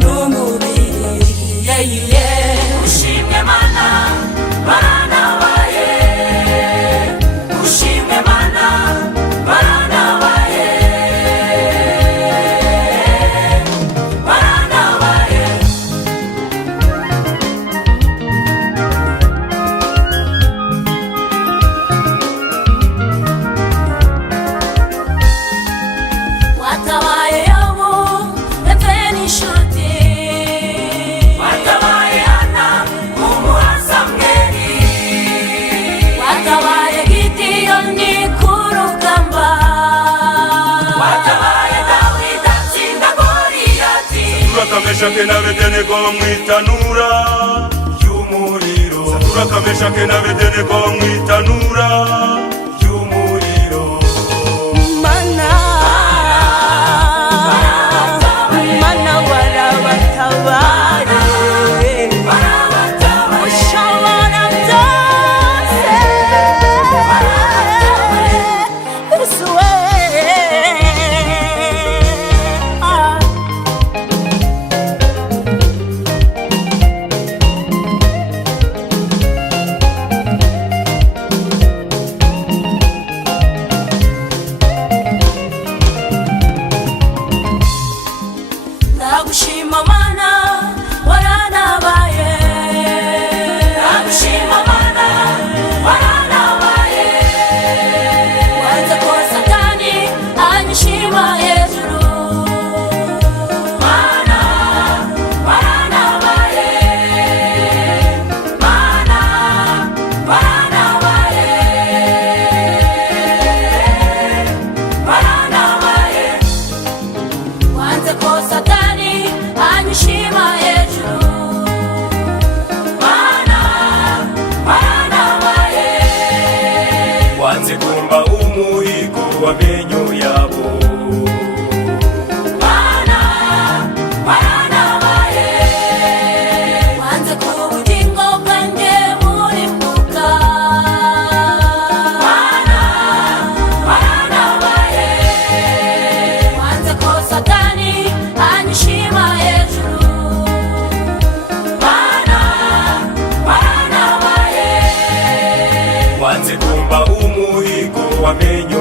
n'umubiri. Ushimwe Mana baranabaye, ushimwe Mana baranabaye, baranabaye. Watabaye Yobu ndetse n'inshuti, watabaye Hana umuhasamweli, watabaye Gideyoni ku rugamba, watabaye Dawidi atsinda Goliyati. Shadraka, Meshaki na Abedenego mu itanura ry'umuriro. Shadraka, Meshaki na Abedenego mu itanura ry'umuriro. Mana, Mana warabatabare, ushobora byose, Yesu we. Ndagushima Mana waranabaye, ndagushima Mana waranabaye, wanze ko Satani anyishima hejuru. Mana waranabaye, Mana waranabaye, waranabaye, wanze ko Satani anyishima hejuru. Mana waranabaye, Wanze kumva umuhigo w'amenyo yabo. Mana waranabaye, wanze ko ubugingo bwanjye burimbuka. Mana waranabaye, wanze ko Satani anyishima hejuru. Mana waranabaye, Wanze kumva umuhigo w'amenyo